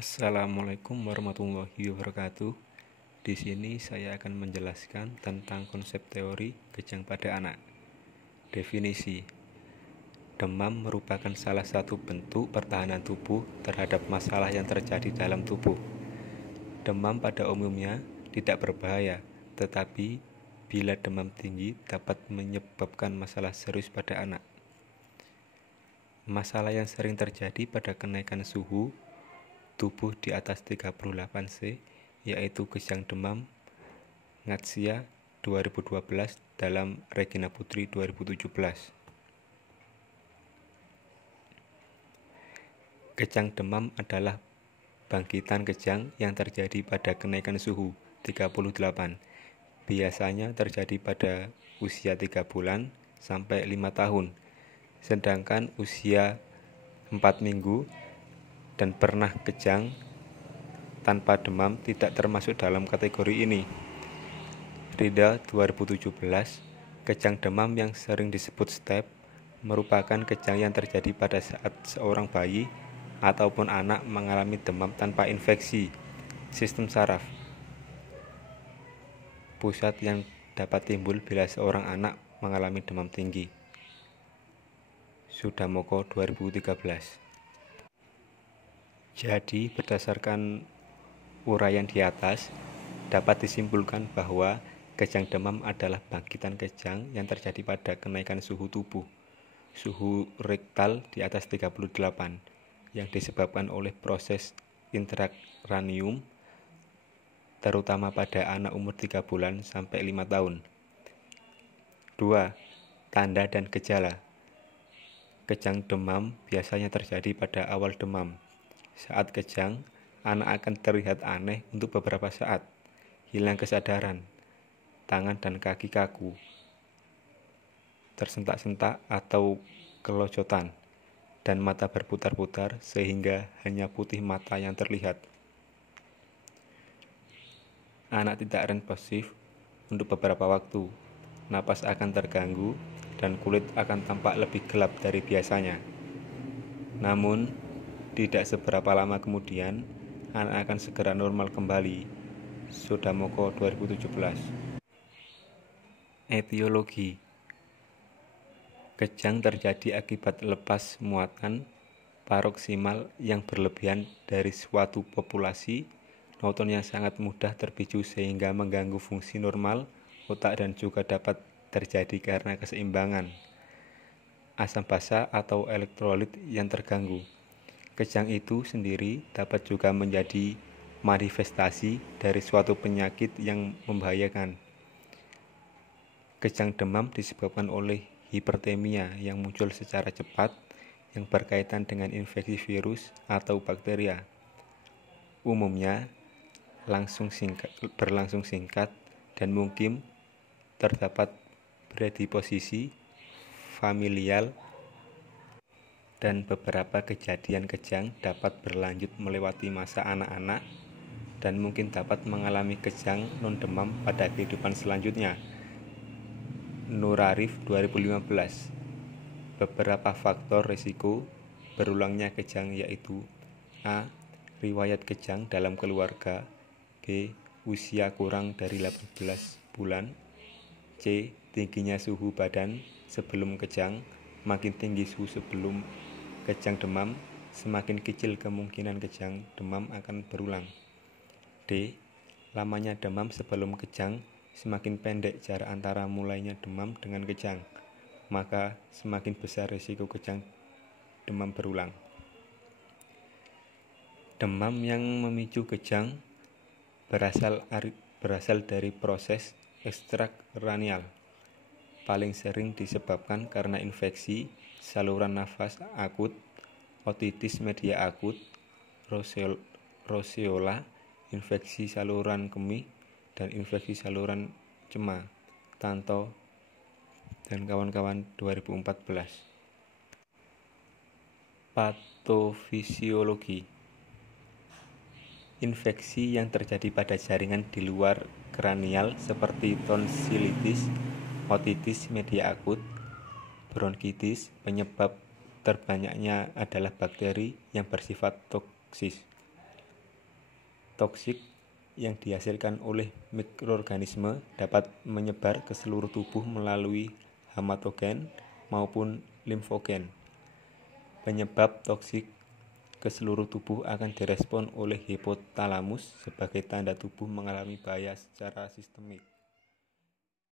Assalamualaikum warahmatullahi wabarakatuh. Di sini saya akan menjelaskan tentang konsep teori kejang pada anak. Definisi: demam merupakan salah satu bentuk pertahanan tubuh terhadap masalah yang terjadi dalam tubuh. Demam pada umumnya tidak berbahaya, tetapi bila demam tinggi dapat menyebabkan masalah serius pada anak. Masalah yang sering terjadi pada kenaikan suhu tubuh di atas 38°C, yaitu kejang demam Ngatsia 2012 dalam Regina Putri 2017. Kejang demam adalah bangkitan kejang yang terjadi pada kenaikan suhu 38. Biasanya terjadi pada usia 3 bulan sampai 5 tahun, sedangkan usia 4 minggu dan pernah kejang tanpa demam tidak termasuk dalam kategori ini. Rida 2017, kejang demam yang sering disebut step merupakan kejang yang terjadi pada saat seorang bayi ataupun anak mengalami demam tanpa infeksi sistem saraf pusat yang dapat timbul bila seorang anak mengalami demam tinggi. Sudamoko 2013. Jadi, berdasarkan uraian di atas, dapat disimpulkan bahwa kejang demam adalah bangkitan kejang yang terjadi pada kenaikan suhu tubuh, suhu rektal di atas 38, yang disebabkan oleh proses intrakranium, terutama pada anak umur 3 bulan sampai 5 tahun. 2. Tanda dan gejala. Kejang demam biasanya terjadi pada awal demam. Saat kejang, anak akan terlihat aneh untuk beberapa saat, hilang kesadaran, tangan dan kaki kaku, tersentak-sentak atau kelojotan, dan mata berputar-putar sehingga hanya putih mata yang terlihat. Anak tidak responsif untuk beberapa waktu, napas akan terganggu, dan kulit akan tampak lebih gelap dari biasanya. Namun, tidak seberapa lama kemudian, anak akan segera normal kembali. Sudamoko 2017. Etiologi: kejang terjadi akibat lepas muatan paroksimal yang berlebihan dari suatu populasi neuton yang sangat mudah terpicu sehingga mengganggu fungsi normal otak dan juga dapat terjadi karena keseimbangan asam basa atau elektrolit yang terganggu. Kejang itu sendiri dapat juga menjadi manifestasi dari suatu penyakit yang membahayakan. Kejang demam disebabkan oleh hipertemia yang muncul secara cepat yang berkaitan dengan infeksi virus atau bakteria. Umumnya berlangsung singkat dan mungkin terdapat predisposisi familial, dan beberapa kejadian kejang dapat berlanjut melewati masa anak-anak dan mungkin dapat mengalami kejang non-demam pada kehidupan selanjutnya. Nurarif 2015. Beberapa faktor risiko berulangnya kejang yaitu: A. Riwayat kejang dalam keluarga. B. Usia kurang dari 18 bulan. C. Tingginya suhu badan sebelum kejang. Makin tinggi suhu sebelum kejang demam, semakin kecil kemungkinan kejang demam akan berulang. D. Lamanya demam sebelum kejang, semakin pendek jarak antara mulainya demam dengan kejang, maka semakin besar risiko kejang demam berulang. Demam yang memicu kejang berasal dari proses ekstrakranial. Paling sering disebabkan karena infeksi saluran nafas akut, otitis media akut, roseola, infeksi saluran kemih, dan infeksi saluran cema, Tanto dan kawan-kawan 2014. Patofisiologi: infeksi yang terjadi pada jaringan di luar kranial seperti tonsilitis, otitis media akut, bronkitis. Penyebab terbanyaknya adalah bakteri yang bersifat toksis. toksik yang dihasilkan oleh mikroorganisme dapat menyebar ke seluruh tubuh melalui hematogen maupun limfogen. Penyebab toksik ke seluruh tubuh akan direspon oleh hipotalamus sebagai tanda tubuh mengalami bahaya secara sistemik.